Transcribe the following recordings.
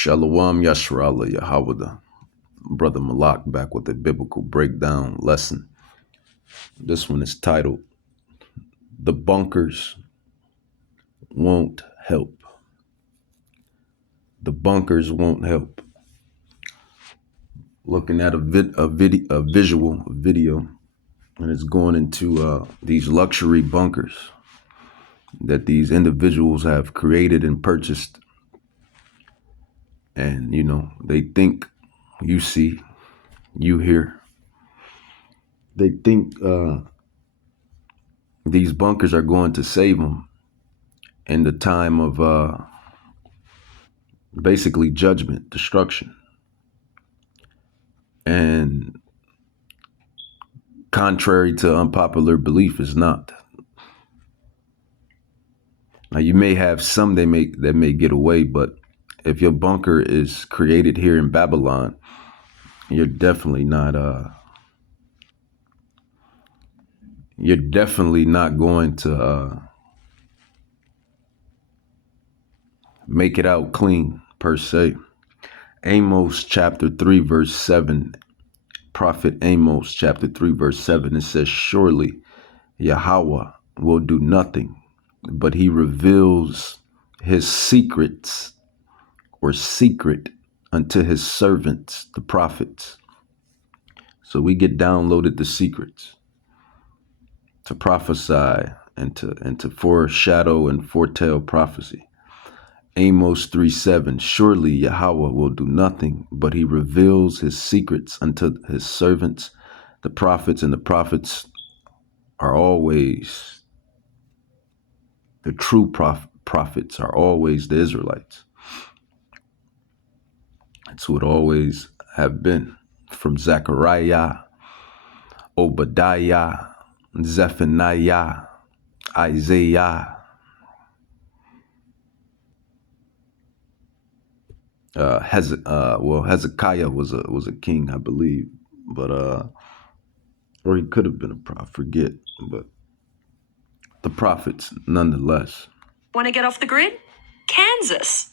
Shalom Yashrala Yahawada. Brother Malak back with a biblical breakdown lesson. This one is titled, The Bunkers Won't Help. The bunkers won't help. Looking at a video, and it's going into these luxury bunkers that these individuals have created and purchased. And, they think you see, you hear. They think these bunkers are going to save them in the time of basically judgment, destruction. And contrary to unpopular belief, is not. Now, you may have some that may get away, but if your bunker is created here in Babylon, you're definitely not going to make it out clean per se. Amos chapter 3 verse 7, prophet Amos chapter 3 verse 7, it says, surely Yahweh will do nothing, but he reveals his secrets or secret unto his servants, the prophets. So we get downloaded the secrets to prophesy and to foreshadow and foretell prophecy. Amos 3:7, surely Yahweh will do nothing, but he reveals his secrets unto his servants, the prophets, and the prophets are always, the true prophets are always the Israelites. It's who it always have been, from Zechariah, Obadiah, Zephaniah, Isaiah, Hezekiah was a king, I believe, but or he could have been a prophet, forget, but the prophets nonetheless. Want to get off the grid? Kansas.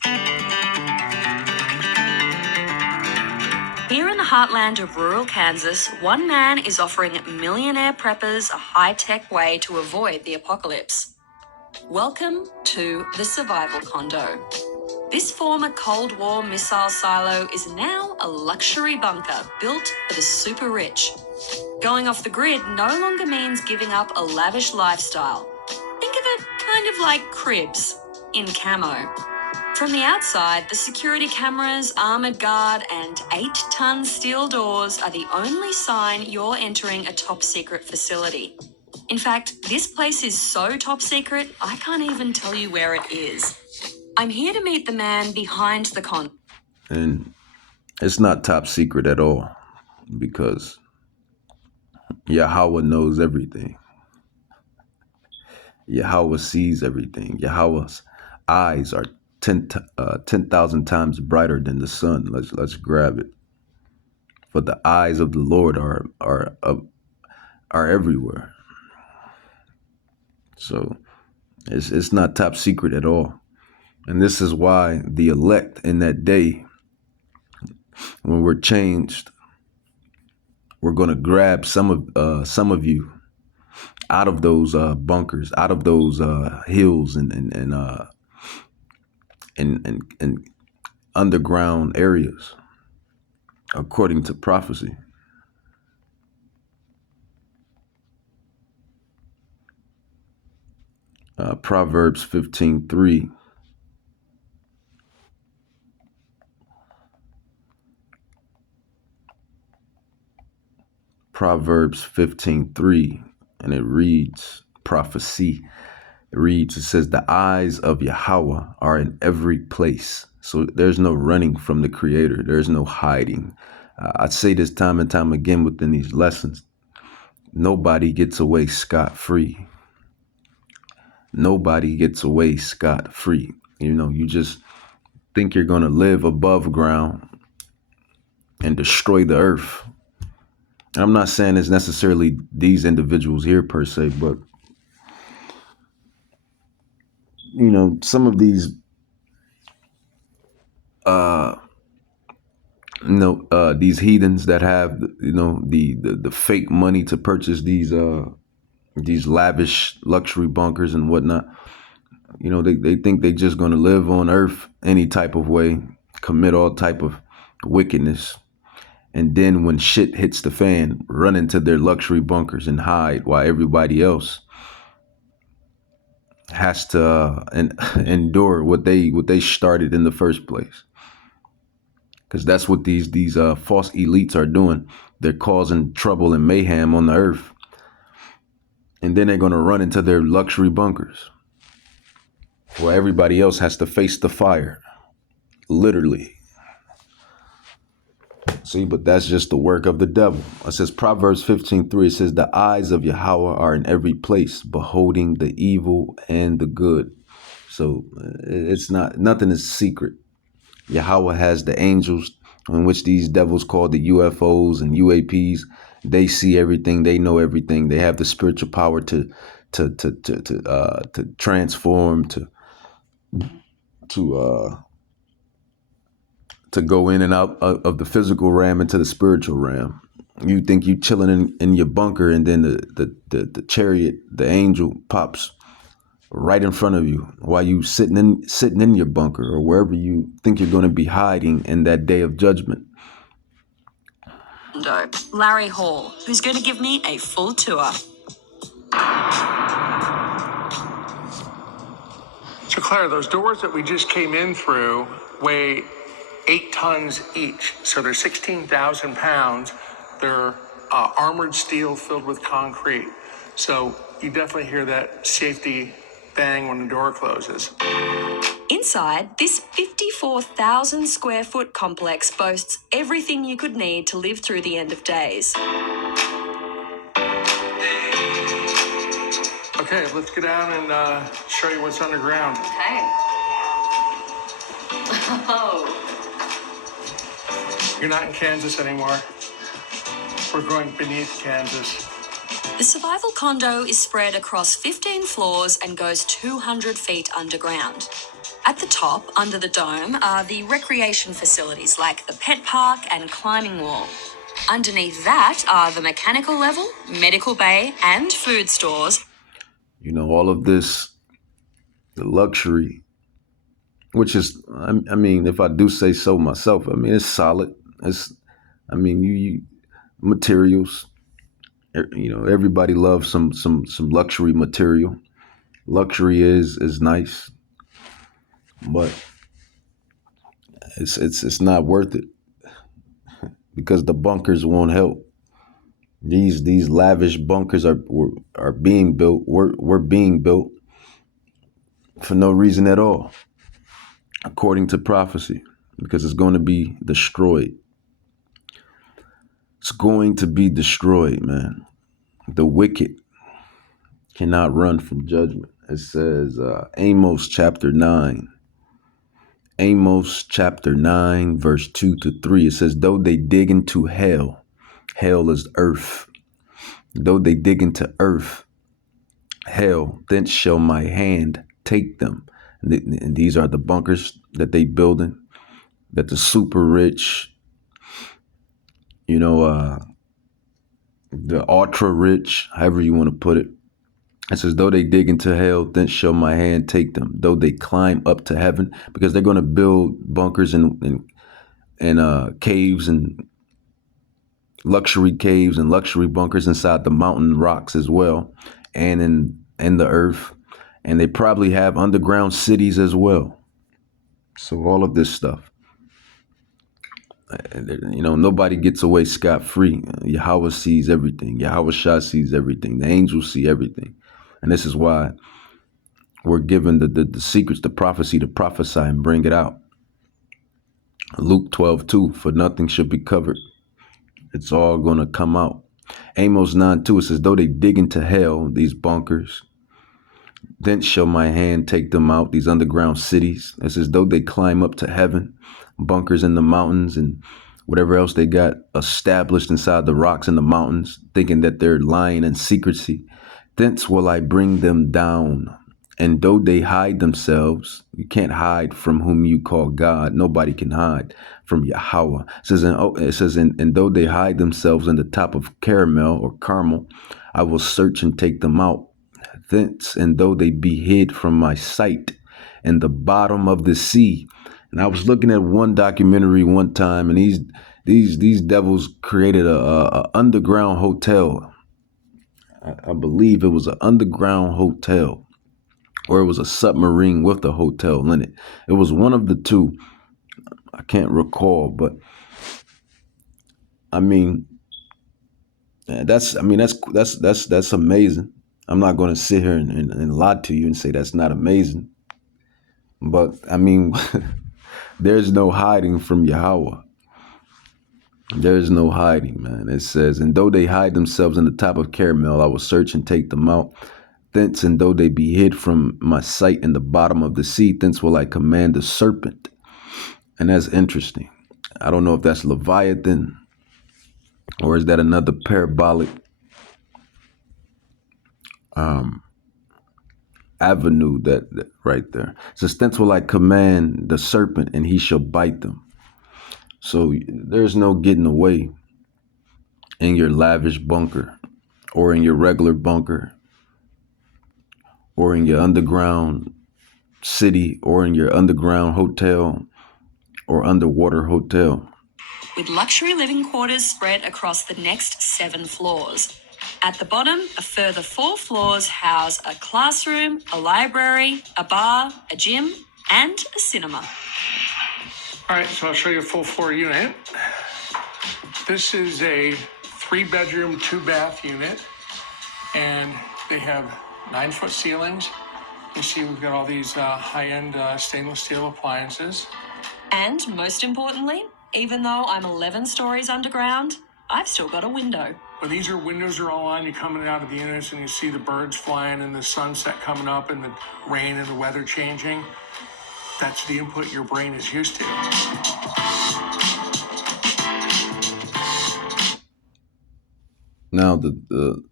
Here in the heartland of rural Kansas, one man is offering millionaire preppers a high-tech way to avoid the apocalypse. Welcome to the Survival Condo. This former Cold War missile silo is now a luxury bunker built for the super rich. Going off the grid no longer means giving up a lavish lifestyle. Think of it kind of like cribs in camo. From the outside, the security cameras, armored guard, and 8-ton steel doors are the only sign you're entering a top-secret facility. In fact, this place is so top secret, I can't even tell you where it is. I'm here to meet the man behind the con. And it's not top secret at all, because Yahweh knows everything. Yahweh sees everything. Yahweh's eyes are 10,000 times brighter than the sun. Let's grab it. For the eyes of the Lord are everywhere. So it's not top secret at all. And this is why the elect in that day, when we're changed, we're going to grab some of you out of those bunkers, out of those hills and underground areas, according to prophecy. Proverbs 15:3. Proverbs 15:3, and it reads, prophecy. It says, the eyes of Yahweh are in every place. So there's no running from the Creator. There's no hiding. I say this time and time again within these lessons. Nobody gets away scot-free. Nobody gets away scot-free. You just think you're going to live above ground and destroy the earth. I'm not saying it's necessarily these individuals here per se, but some of these these heathens that have, the fake money to purchase these lavish luxury bunkers and whatnot. They think they just going to live on earth any type of way, commit all type of wickedness. And then when shit hits the fan, run into their luxury bunkers and hide while everybody else has to endure what they started in the first place. Because that's what these false elites are doing. They're causing trouble and mayhem on the earth. And then they're going to run into their luxury bunkers while everybody else has to face the fire. Literally. See, but that's just the work of the devil. It says Proverbs 15:3. It says, the eyes of Yahweh are in every place, beholding the evil and the good. So it's nothing is secret. Yahweh has the angels, in which these devils call the UFOs and UAPs. They see everything. They know everything. They have the spiritual power to transform, to go in and out of the physical realm into the spiritual realm. You think you chilling in your bunker, and then the chariot, the angel pops right in front of you while you sitting in your bunker or wherever you think you're going to be hiding in that day of judgment. Larry Hall, who's going to give me a full tour. So Claire, those doors that we just came in through weigh 8 tons each. So they're 16,000 pounds. They're armored steel filled with concrete. So you definitely hear that safety bang when the door closes. Inside, this 54,000 square foot complex boasts everything you could need to live through the end of days. Okay, let's get down and show you what's underground. Okay. Oh. You're not in Kansas anymore. We're going beneath Kansas. The survival condo is spread across 15 floors and goes 200 feet underground. At the top, under the dome, are the recreation facilities like the pet park and climbing wall. Underneath that are the mechanical level, medical bay, and food stores. All of this, the luxury, which is, I mean, if I do say so myself, I mean, it's solid. You materials, everybody loves some luxury material. Luxury is nice, but it's not worth it because the bunkers won't help. These lavish bunkers are being built. We're being built for no reason at all, according to prophecy, because it's going to be destroyed. It's going to be destroyed, man. The wicked cannot run from judgment. It says Amos chapter 9. Amos chapter 9, verse 2-3. It says, though they dig into hell, hell is earth. Though they dig into earth, hell, thence shall my hand take them. And these are the bunkers that they building, that the super rich, the ultra rich, however you want to put it. It says, though they dig into hell, thence shall my hand take them. Though they climb up to heaven, because they're going to build bunkers and caves and luxury caves and luxury bunkers inside the mountain rocks as well, and in the earth. And they probably have underground cities as well. So all of this stuff, nobody gets away scot-free. Yahweh sees everything. Yahweh Shah sees everything. The angels see everything. And this is why we're given the secrets, the prophecy to prophesy and bring it out. Luke 12:2, for nothing should be covered. It's all going to come out. Amos 9:2, it says, though they dig into hell, these bunkers, thence shall my hand take them out, these underground cities. It says, though they climb up to heaven, bunkers in the mountains and whatever else they got established inside the rocks in the mountains, thinking that they're lying in secrecy, thence will I bring them down And though they hide themselves, you can't hide from whom you call God. Nobody can hide from Yahweh. And though they hide themselves in the top of caramel or Carmel, I will search and take them out thence. And though they be hid from my sight in the bottom of the sea. And I was looking at one documentary one time, and these devils created a underground hotel. I believe it was an underground hotel, or it was a submarine with a hotel in it. It was one of the two. I can't recall, but I mean, that's amazing. I'm not going to sit here and lie to you and say that's not amazing. But I mean, there's no hiding from Yahweh. There's no hiding, man. It says, and though they hide themselves in the top of caramel, I will search and take them out thence, and though they be hid from my sight in the bottom of the sea, thence will I command the serpent. And that's interesting. I don't know if that's Leviathan, or is that another parabolic avenue that right there. It says, thence will I command the serpent, and he shall bite them. So there's no getting away in your lavish bunker, or in your regular bunker, or in your underground city, or in your underground hotel, or underwater hotel. With luxury living quarters spread across the next 7 floors. At the bottom, a further 4 floors house a classroom, a library, a bar, a gym, and a cinema. All right, so I'll show you a full floor unit. This is a 3-bedroom, 2-bath unit, and they have 9-foot ceilings. You see we've got all these high-end stainless steel appliances. And most importantly, even though I'm 11 stories underground, I've still got a window. When these windows are all on, you come in and out of the units and you see the birds flying and the sunset coming up and the rain and the weather changing. That's the input your brain is used to. Now the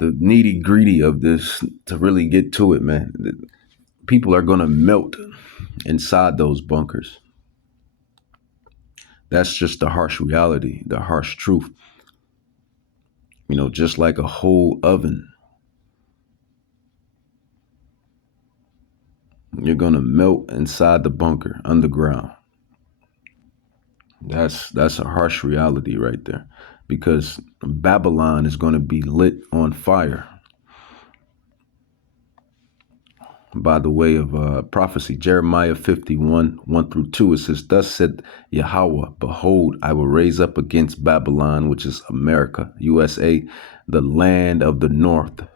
nitty gritty of this, to really get to it, man, people are gonna melt inside those bunkers. That's just the harsh reality, the harsh truth. You know, just like a whole oven, you're gonna melt inside the bunker underground. That's a harsh reality right there, because Babylon is going to be lit on fire by the way of prophecy. Jeremiah 51, 1-2, it says, thus said Yahweh, behold, I will raise up against Babylon, which is America, USA, the land of the north,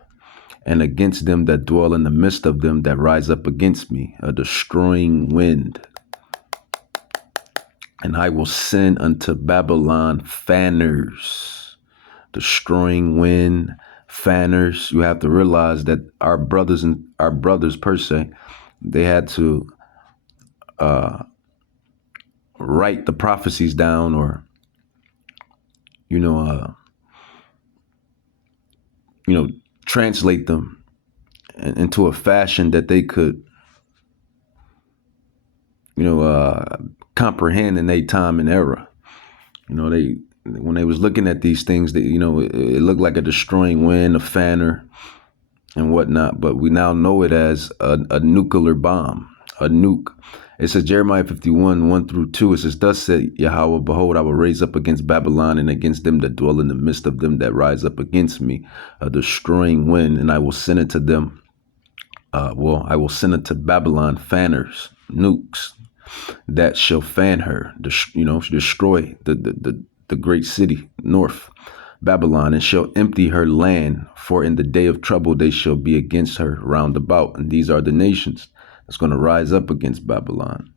and against them that dwell in the midst of them that rise up against me, a destroying wind. And I will send unto Babylon fanners, destroying wind, fanners. You have to realize that our brothers per se, they had to write the prophecies down, or translate them into a fashion that they could comprehend in their time and era. When they was looking at these things, that it looked like a destroying wind, a fanner, and whatnot. But we now know it as a nuclear bomb, a nuke. It says Jeremiah 51, 1-2. It says, thus said Yahweh, behold, I will raise up against Babylon and against them that dwell in the midst of them that rise up against me, a destroying wind, and I will send it to them. I will send it to Babylon fanners, nukes, that shall fan her, destroy the great city, north Babylon, and shall empty her land, for in the day of trouble they shall be against her round about. And these are the nations that's going to rise up against Babylon.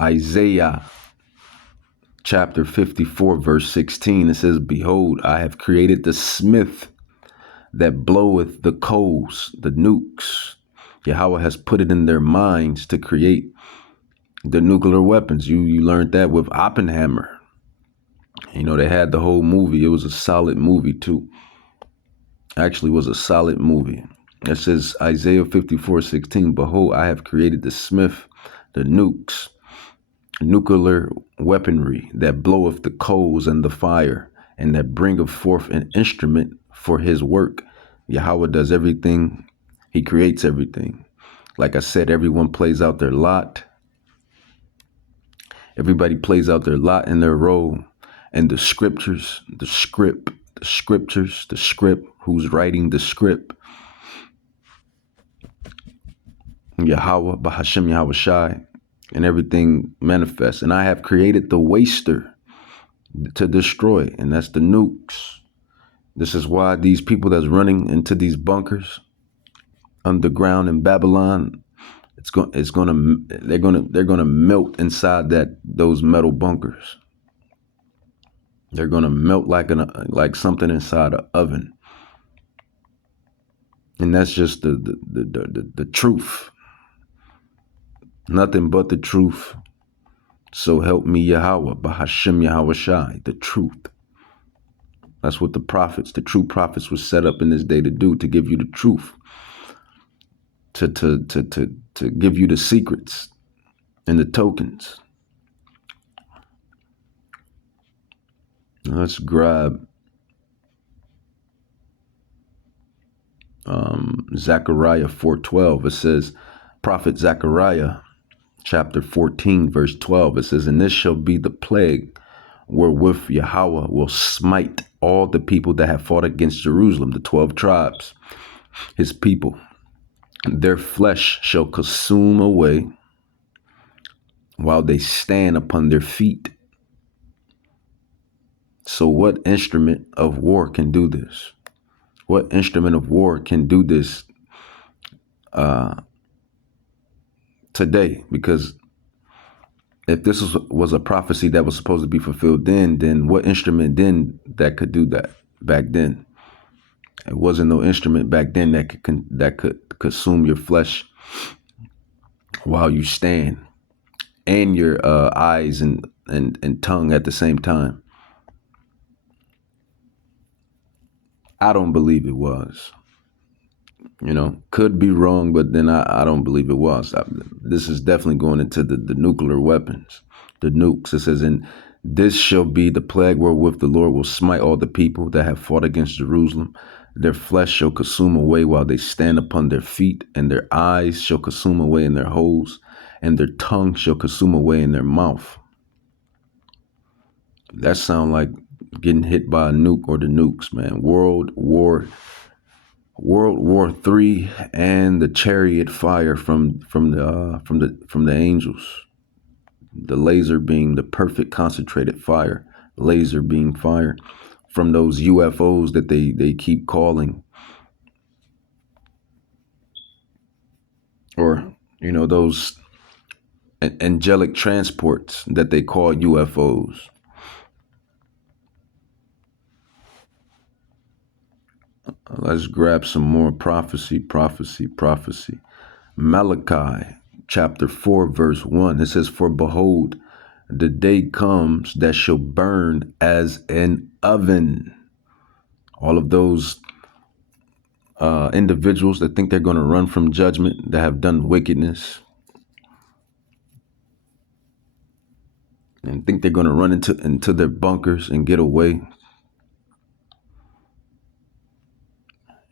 Isaiah chapter 54, verse 16, it says, behold, I have created the smith that bloweth the coals, the nukes. Yahweh has put it in their minds to create the nuclear weapons. You learned that with Oppenheimer. You know, they had the whole movie. It was a solid movie too. Actually was a solid movie. It says Isaiah 54:16, behold, I have created the smith, the nukes, nuclear weaponry that bloweth the coals and the fire, and that bringeth forth an instrument for his work. Yahweh does everything. He creates everything. Like I said, everyone plays out their lot. Everybody plays out their lot and their role. And the scriptures, the script, who's writing the script? Yahweh, Bahashem Yahweh Shai, and everything manifests. And I have created the waster to destroy, and that's the nukes. This is why these people that's running into these bunkers underground in Babylon, they're gonna melt inside those metal bunkers. They're gonna melt like something inside an oven. And that's just the truth. Nothing but the truth. So help me Yahweh, Bahashem Yahweh Shai, the truth. That's what the true prophets were set up in this day to do, to give you the truth. To give you the secrets and the tokens. Let's grab Zechariah 4:12. It says, Prophet Zechariah chapter 14 verse 12. It says, and this shall be the plague wherewith Yahweh will smite all the people that have fought against Jerusalem, the 12 tribes, his people. Their flesh shall consume away while they stand upon their feet. So what instrument of war can do this? What instrument of war can do this today? Because if this was a prophecy that was supposed to be fulfilled then what instrument then that could do that back then? It wasn't no instrument back then that could consume your flesh while you stand, and your eyes and tongue at the same time. I don't believe it was. You know, could be wrong, but then I don't believe it was. This is definitely going into the nuclear weapons, the nukes. It says, and this shall be the plague wherewith the Lord will smite all the people that have fought against Jerusalem. Their flesh shall consume away while they stand upon their feet, and their eyes shall consume away in their holes, and their tongue shall consume away in their mouth. That sound like getting hit by a nuke or the nukes, man. World War III and the chariot fire from the angels. The laser beam, the perfect concentrated fire, laser beam fire from those UFOs that they keep calling, or you know, those angelic transports that they call UFOs. Let's grab some more prophecy. Malachi chapter 4 verse 1. It says, for behold, the day comes that shall burn as an oven. All of those individuals that think they're going to run from judgment, that have done wickedness, and think they're going to run into their bunkers and get away.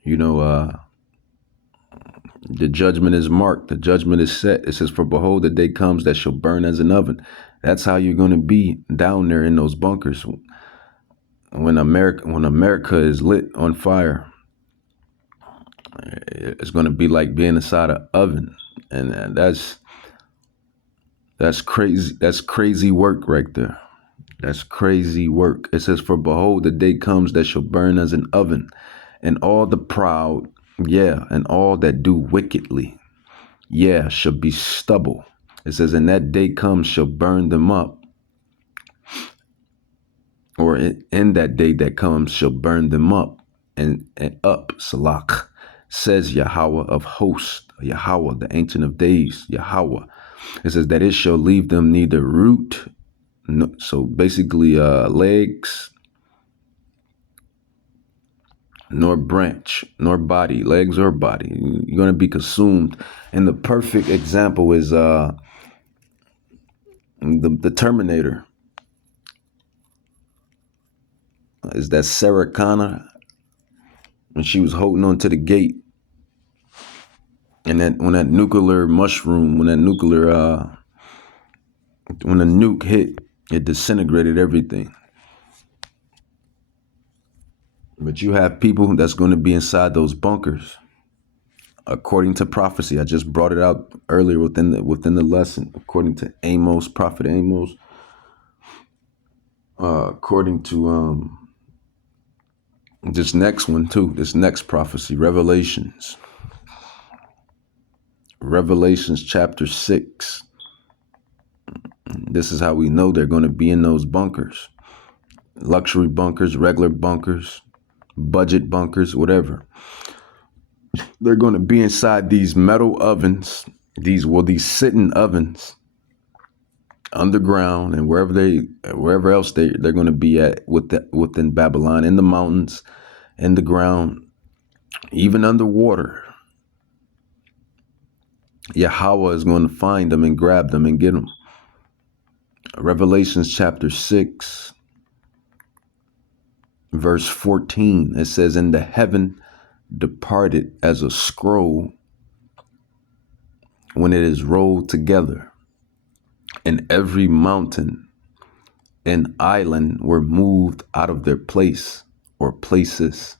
You know, the judgment is marked. The judgment is set. It says, for behold, the day comes that shall burn as an oven. That's how you're going to be down there in those bunkers. When America is lit on fire, it's going to be like being inside an oven. And that's crazy. That's crazy work right there. That's crazy work. It says, for behold, the day comes that shall burn as an oven, and all the proud, and all that do wickedly, shall be stubble. It says, and that day comes shall burn them up, or in that day that comes shall burn them up and up, Salak, says Yahweh of hosts, Yahweh, the Ancient of Days, Yahweh. It says that it shall leave them neither root No, so basically, legs, nor branch, nor body, legs or body. You're going to be consumed. And the perfect example is the Terminator. Is that Sarah Connor when she was holding on to the gate, and that when that nuclear mushroom, when the nuke hit, it disintegrated everything. But you have people that's going to be inside those bunkers, according to prophecy. I just brought it out earlier within the lesson, according to Amos, Prophet Amos. According to this next one too, this next prophecy, Revelations chapter 6. This is how we know they're going to be in those bunkers. Luxury bunkers, regular bunkers, budget bunkers, whatever. They're going to be inside these metal ovens, these sitting ovens underground, and wherever else they're going to be at within Babylon, in the mountains, in the ground, even underwater. Yahweh is going to find them and grab them and get them. Revelations chapter 6, verse 14, it says, "And the heaven departed as a scroll when it is rolled together, and every mountain and island were moved out of their place or places.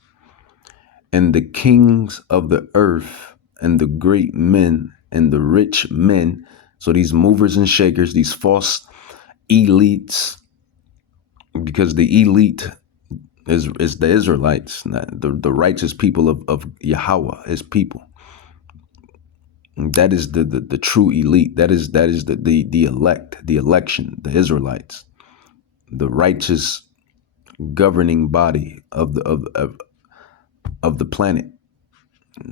And the kings of the earth and the great men and the rich men," so these movers and shakers, these false elites, because the elite is the Israelites, the righteous people of Yahweh, his people. That is the true elite. That is the elect, the election, the Israelites, the righteous governing body of the planet.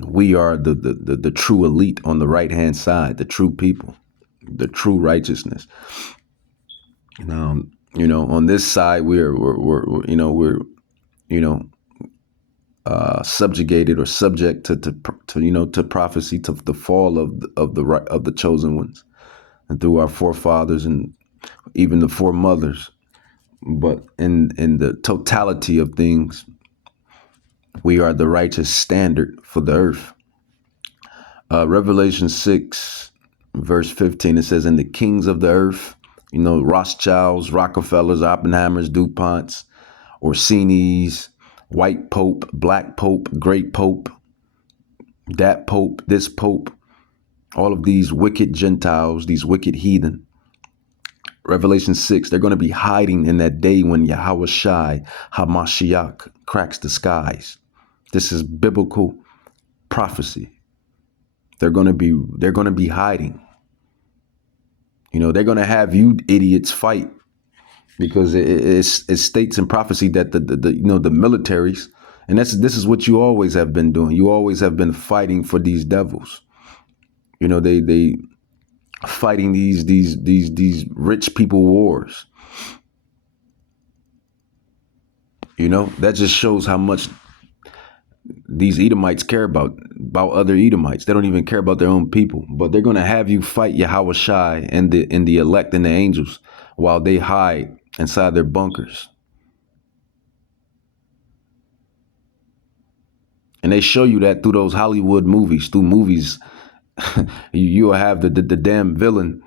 We are the true elite on the right hand side, the true people, the true righteousness. Now, on this side, we're subjugated or subject to prophecy, to the fall of the chosen ones, and through our forefathers and even the foremothers. But in the totality of things, we are the righteous standard for the earth. Revelation 6, verse 15, it says, "And the kings of the earth," Rothschilds, Rockefellers, Oppenheimers, DuPonts, Orsini's, white pope, black pope, great pope, that pope, this pope, all of these wicked Gentiles, these wicked heathen. Revelation 6, they're going to be hiding in that day when Yahweh Shai HaMashiach cracks the skies. This is biblical prophecy. They're going to be hiding. They're going to have you idiots fight, because it states in prophecy that the militaries, and this is what you always have been doing. You always have been fighting for these devils. They fighting these rich people wars. That just shows how much these Edomites care about other Edomites. They don't even care about their own people, but they're going to have you fight Yahweh Shai and the elect and the angels while they hide inside their bunkers. And they show you that through those Hollywood movies, you'll have the damn villain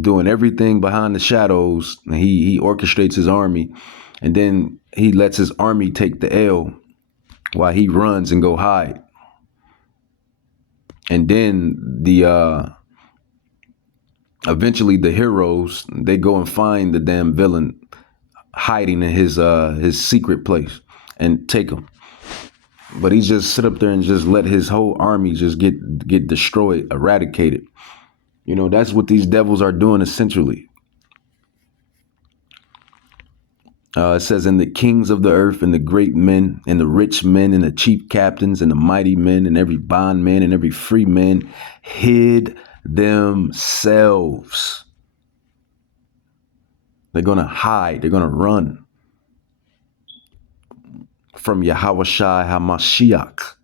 doing everything behind the shadows, and he orchestrates his army, and then he lets his army take the L while he runs and go hide. And then eventually the heroes, they go and find the damn villain hiding in his secret place and take him. But he just sit up there and just let his whole army just get destroyed, eradicated. That's what these devils are doing essentially. It says, "And the kings of the earth and the great men and the rich men and the chief captains and the mighty men and every bondman and every free man hid themselves They're going to hide. They're going to run from Yahawashi HaMashiach,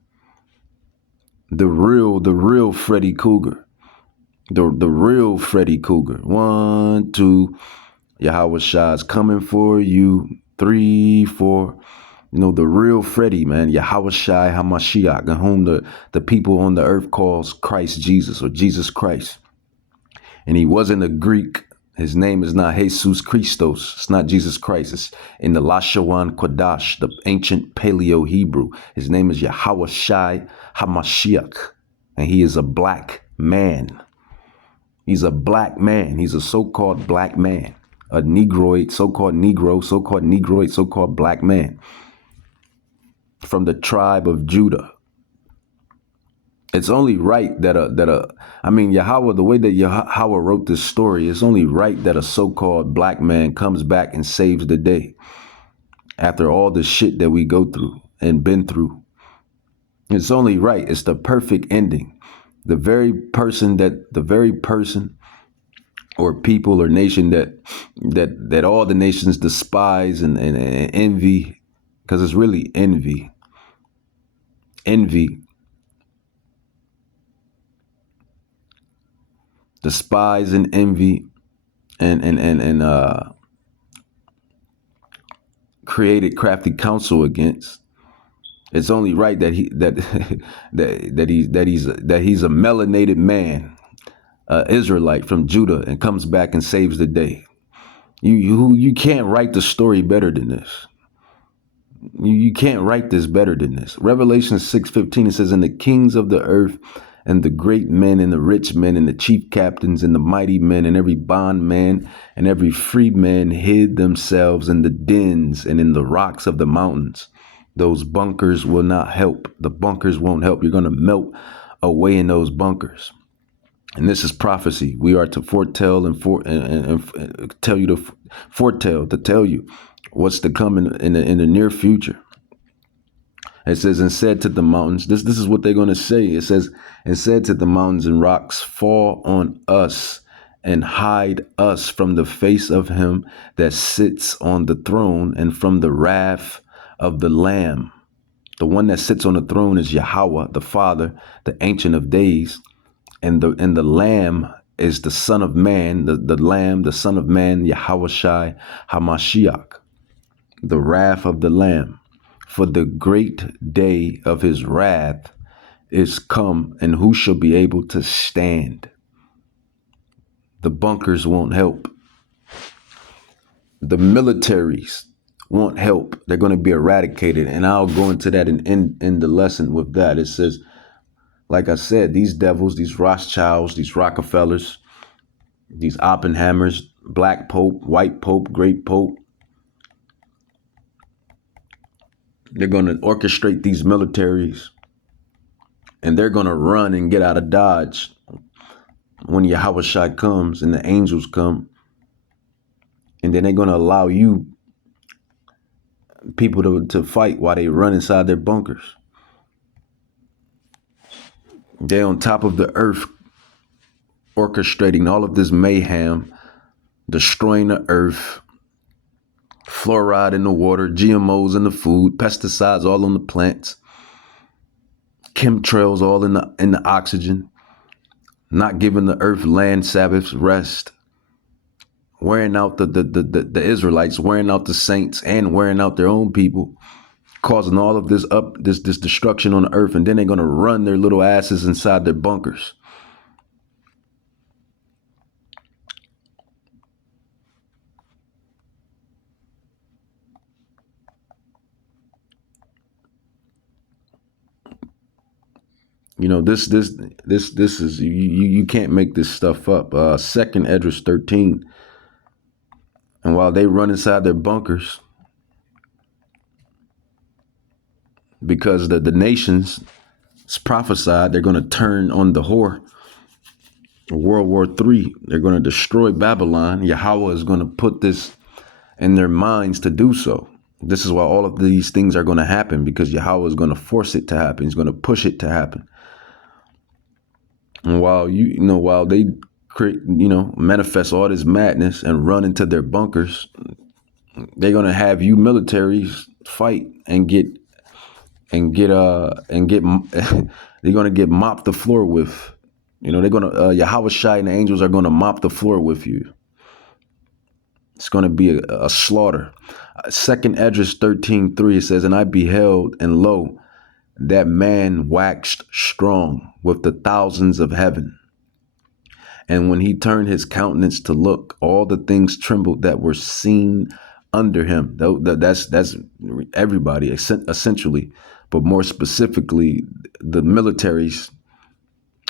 the real Freddy Krueger, the real Freddy Krueger. 1, 2, Yahawashi is coming for you. 3, 4. The real Freddy, man, Yahawashi HaMashiach, in whom the people on the earth calls Christ Jesus, or Jesus Christ. And he wasn't a Greek. His name is not Jesus Christos. It's not Jesus Christ. It's in the Lashawan Kodash, the ancient Paleo Hebrew. His name is Yahawashi HaMashiach. And he is a black man. He's a black man. He's a so-called black man. A Negroid, so-called Negro, so-called Negroid, so-called black man. From the tribe of Judah. It's only right that Yahweh, the way that Yahweh wrote this story, it's only right that a so-called black man comes back and saves the day after all the shit that we go through and been through. It's only right. It's the perfect ending. The very person or people or nation that all the nations despise and envy, because it's really envy. Despise and envy and created crafty counsel against. It's only right that he's a melanated man, Israelite from Judah, and comes back and saves the day. You can't write the story better than this. You can't write this better than this. Revelation 6:15, it says, "And the kings of the earth and the great men and the rich men and the chief captains and the mighty men and every bondman and every free man hid themselves in the dens and in the rocks of the mountains. Those bunkers will not help. The bunkers won't help. You're going to melt away in those bunkers." And this is prophecy. We are to foretell and tell you to tell you what's to come in the near future. It says, "And said to the mountains," this is what they're going to say. It says, "And said to the mountains and rocks, fall on us and hide us from the face of him that sits on the throne and from the wrath of the Lamb." The one that sits on the throne is Yahweh, the Father, the Ancient of Days. And the Lamb is the Son of Man, the Lamb, the Son of Man, Yahawashi HaMashiach, the wrath of the Lamb. "For the great day of his wrath is come, and who shall be able to stand?" The bunkers won't help. The militaries won't help. They're going to be eradicated. And I'll go into that and end the lesson with that. It says, like I said, these devils, these Rothschilds, these Rockefellers, these Oppenheimers, Black Pope, White Pope, Great Pope, they're going to orchestrate these militaries, and they're going to run and get out of Dodge when Yahawashi comes and the angels come. And then they're going to allow you people to fight while they run inside their bunkers. They're on top of the earth, orchestrating all of this mayhem, destroying the earth, fluoride in the water, GMOs in the food, pesticides all on the plants, chemtrails all in the oxygen, not giving the earth land Sabbaths, rest, wearing out the Israelites, wearing out the saints, and wearing out their own people, causing all of this this destruction on the earth. And then they're going to run their little asses inside their bunkers. This is, you can't make this stuff up. 2nd Esdras 13. And while they run inside their bunkers, because the nations, it's prophesied, they're going to turn on the whore. World War III, they're going to destroy Babylon. Yahweh is going to put this in their minds to do so. This is why all of these things are going to happen, because Yahweh is going to force it to happen. He's going to push it to happen. And while while they manifest all this madness and run into their bunkers, they're gonna have you militaries fight and get they're gonna get mopped the floor with. They're gonna Yahweh Shai and the angels are gonna mop the floor with you. It's gonna be a slaughter. Second Esdras 13:3, it says, "And I beheld, and lo, that man waxed strong with the thousands of heaven. And when he turned his countenance to look, all the things trembled that were seen under him." That's everybody, essentially, but more specifically, the militaries,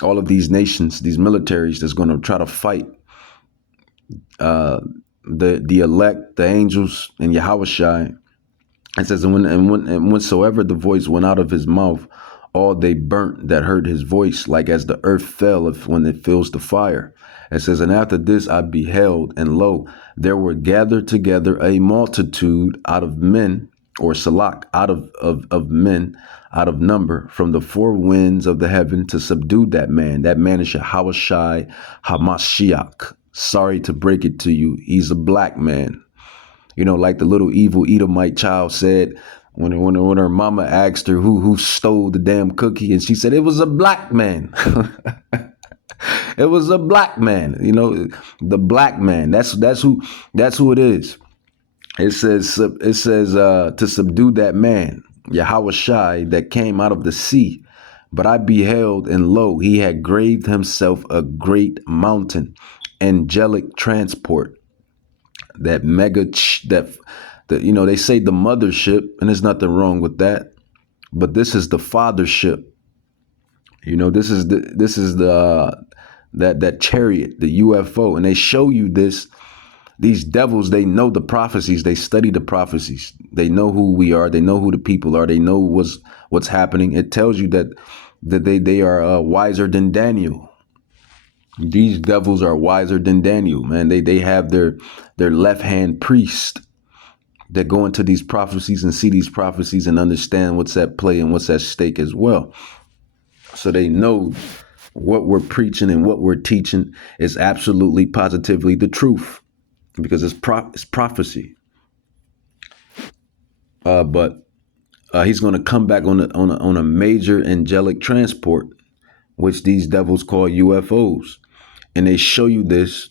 all of these nations, these militaries that's going to try to fight the elect, the angels, and Yahweh Shai. It says, and whensoever the voice went out of his mouth, all they burnt that heard his voice, like as the earth fell when it fills the fire. It says, and after this I beheld, and lo, there were gathered together a multitude out of men, or salak, out of men, out of number, from the four winds of the heaven to subdue that man. That man is Yahweh Shai HaMashiach. Sorry to break it to you, he's a black man. Like the little evil Edomite child said when her mama asked her who stole the damn cookie, and she said it was a black man. It was a black man. The black man. That's who it is. It says to subdue that man, Yahweh Shai, that came out of the sea. But I beheld, and lo, he had graved himself a great mountain, angelic transport. That they say the mothership, and there's nothing wrong with that, but this is the fathership. This is that chariot, the UFO, and they show you this. These devils, they know the prophecies, they study the prophecies, they know who we are, they know who the people are, they know what's happening. It tells you that they are wiser than Daniel. These devils are wiser than Daniel, man. They have their left hand priest that go into these prophecies and see these prophecies and understand what's at play and what's at stake as well. So they know what we're preaching and what we're teaching is absolutely positively the truth, because it's prophecy. But he's going to come back on a major angelic transport, which these devils call UFOs. And they show you this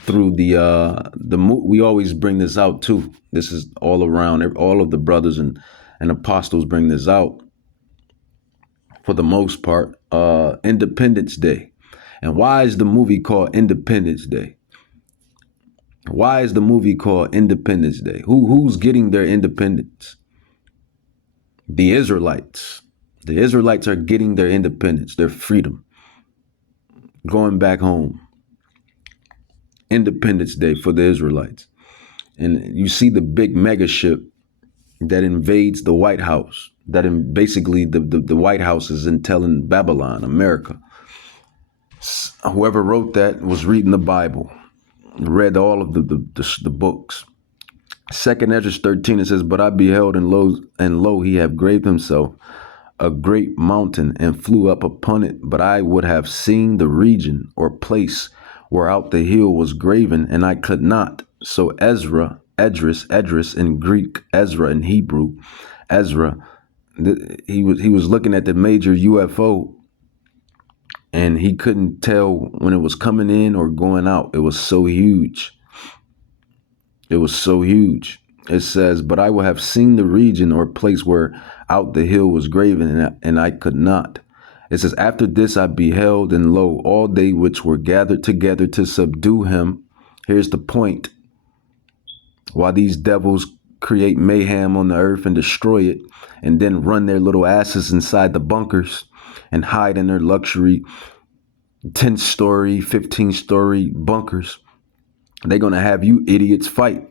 through we always bring this out too. This is all around. All of the brothers and apostles bring this out for the most part. Independence Day. And why is the movie called Independence Day? Why is the movie called Independence Day? Who's getting their independence? The Israelites. The Israelites are getting their independence, their freedom, going back home. Independence Day for the Israelites. And you see the big mega ship that invades the White House, basically the White House is in Babylon, America. Whoever wrote that was reading the Bible, read all of the books. Second Esdras 13, it says, but I beheld, and lo, he have graved himself a great mountain and flew up upon it, but I would have seen the region or place whereout the hill was graven, and I could not. So Esdras in Greek, Ezra in Hebrew, Ezra, he was looking at the major UFO, and he couldn't tell when it was coming in or going out. It was so huge. It was so huge. It says, but I will have seen the region or place where out the hill was graven, and I could not. It says, after this I beheld, and lo, all they which were gathered together to subdue him. Here's the point. While these devils create mayhem on the earth and destroy it, and then run their little asses inside the bunkers and hide in their luxury 10-story, 15-story bunkers, they're going to have you idiots fight.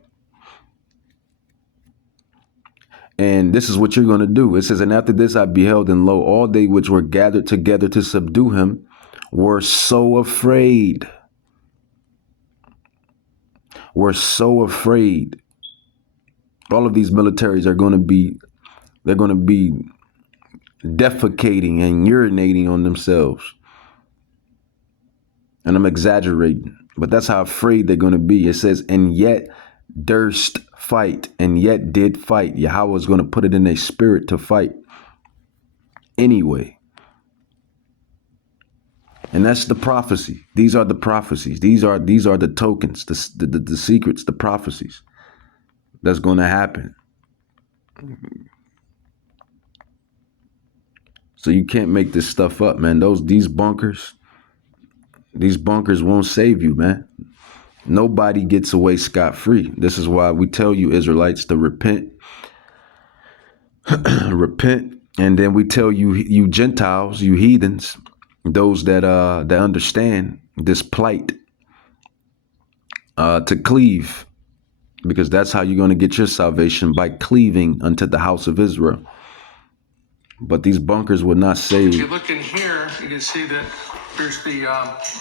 And this is what you're going to do. It says, and after this I beheld, and lo, all they which were gathered together to subdue him were so afraid. Were so afraid. All of these militaries are going to be, they're going to be defecating and urinating on themselves. And And I'm exaggerating, but that's how afraid they're going to be. It says, and yet durst fight, and yet did fight. Yahweh is going to put it in their spirit to fight anyway. And that's the prophecy. These are the prophecies. These are the tokens, the secrets, the prophecies that's going to happen. So you can't make this stuff up, man. These bunkers won't save you, man. Nobody gets away scot-free. This is why we tell you Israelites to repent. Repent. And then we tell you Gentiles, you heathens, those that understand this plight, to cleave, because that's how you're going to get your salvation, by cleaving unto the house of Israel. But these bunkers will not save. If you look in here, you can see that there's the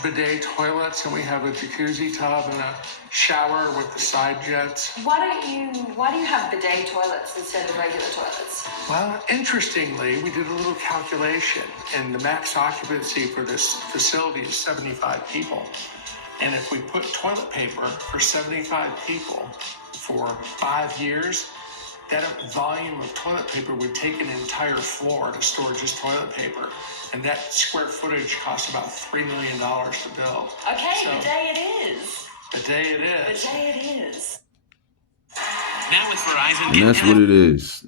bidet toilets, and we have a jacuzzi tub and a shower with the side jets. Why do you have bidet toilets instead of regular toilets? Well, interestingly, we did a little calculation, and the max occupancy for this facility is 75 people. And if we put toilet paper for 75 people for 5 years, that volume of toilet paper would take an entire floor to store just toilet paper. And that square footage costs about $3 million to build. Okay, So, the day it is. the day it is. The day it is. Now with Verizon, And that's what it is.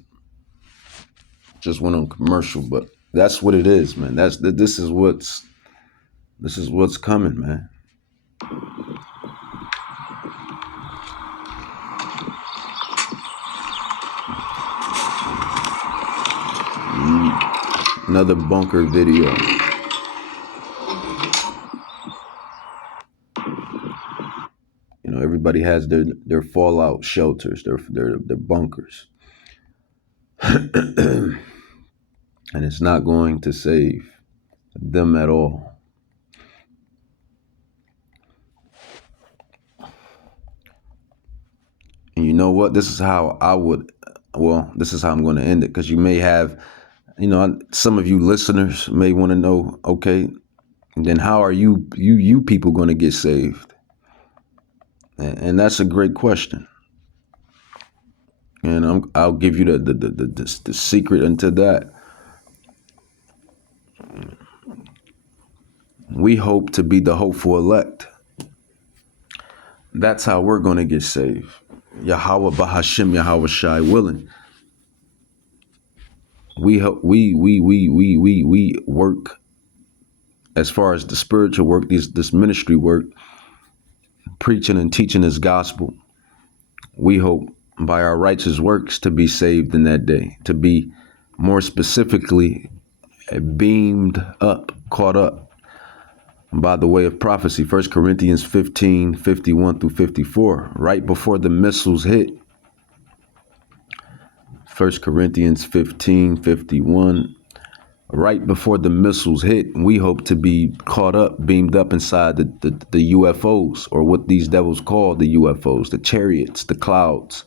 Just went on commercial, but that's what it is, man. This is what's coming, man. Another bunker video. You know, everybody has their fallout shelters, their bunkers. And it's not going to save them at all. And you know what? This is how this is how I'm going to end it, because you may have, some of you listeners may want to know, okay, then how are you people going to get saved? And that's a great question. And I'll give you the secret into that. We hope to be the hopeful elect. That's how we're going to get saved. Yahweh Bahashim Yahweh Shai willing. We work as far as the spiritual work, this ministry work, preaching and teaching His gospel. We hope by our righteous works to be saved in that day, to be more specifically beamed up, caught up by the way of prophecy. 1 Corinthians 15, 51 through 54, right before the missiles hit. 1 Corinthians 15, 51, right before the missiles hit, we hope to be caught up, beamed up inside the UFOs, or what these devils call the UFOs, the chariots, the clouds,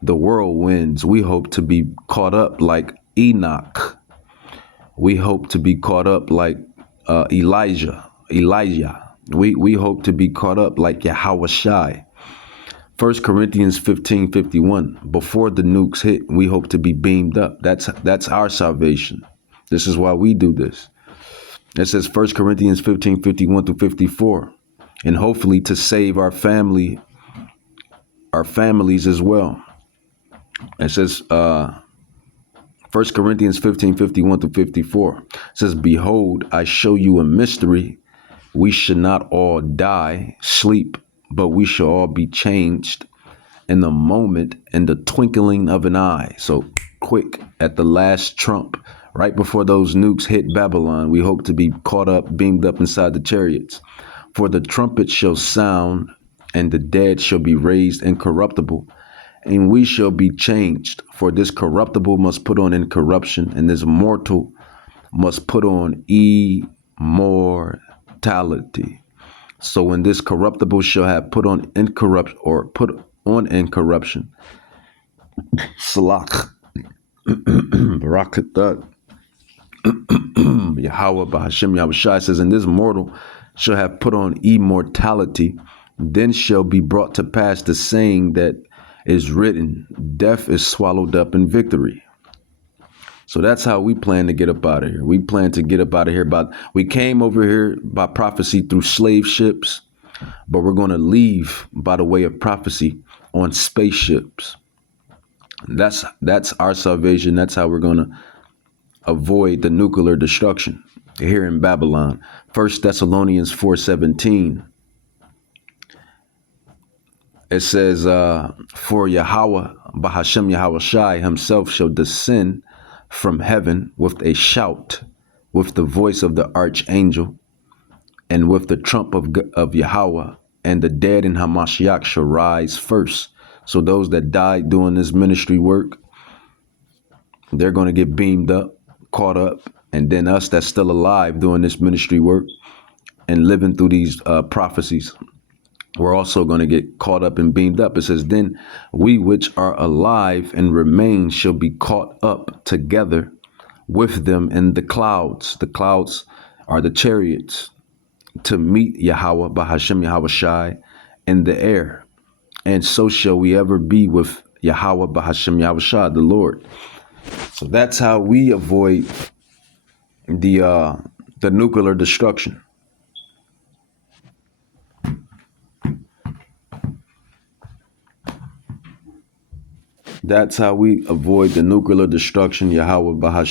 the whirlwinds. We hope to be caught up like Enoch. We hope to be caught up like Elijah. We hope to be caught up like Yahweh Shai. 1 Corinthians 15, 51, before the nukes hit, we hope to be beamed up. That's our salvation. This is why we do this. It says 1 Corinthians 15, 51 through 54, and hopefully to save our families as well. It says 1 Corinthians 15, 51 through 54. It says, behold, I show you a mystery. We should not all die, sleep, but we shall all be changed in the moment, in the twinkling of an eye. So quick, at the last trump, right before those nukes hit Babylon, we hope to be caught up, beamed up inside the chariots. For the trumpet shall sound, and the dead shall be raised incorruptible, and we shall be changed. For this corruptible must put on incorruption, and this mortal must put on immortality. So when this corruptible shall have put on incorruption, Salak, Barakatat, Yahweh Bahashim Yahweh Shai says, and this mortal shall have put on immortality, then shall be brought to pass the saying that is written, death is swallowed up in victory. So that's how we plan to get up out of here. We plan to get up out of here we came over here by prophecy through slave ships, but we're going to leave by the way of prophecy on spaceships. That's our salvation. That's how we're going to avoid the nuclear destruction here in Babylon. 1 Thessalonians 4:17. It says, for Yahweh, Bahashem Yahweh Shai himself shall descend from heaven with a shout, with the voice of the archangel, and with the trump of Yahweh, and the dead in Hamashiach shall rise first. So those that died doing this ministry work, they're going to get beamed up, caught up, and then us that's still alive doing this ministry work and living through these prophecies, we're also going to get caught up and beamed up. It says, then we which are alive and remain shall be caught up together with them in the clouds. The clouds are the chariots, to meet Yahweh, Bahashem Yahweh Shai, in the air. And so shall we ever be with Yahweh, Bahashem Yahweh Shai, the Lord. So that's how we avoid the nuclear destruction. That's how we avoid the nuclear destruction, Yahweh Bahashem.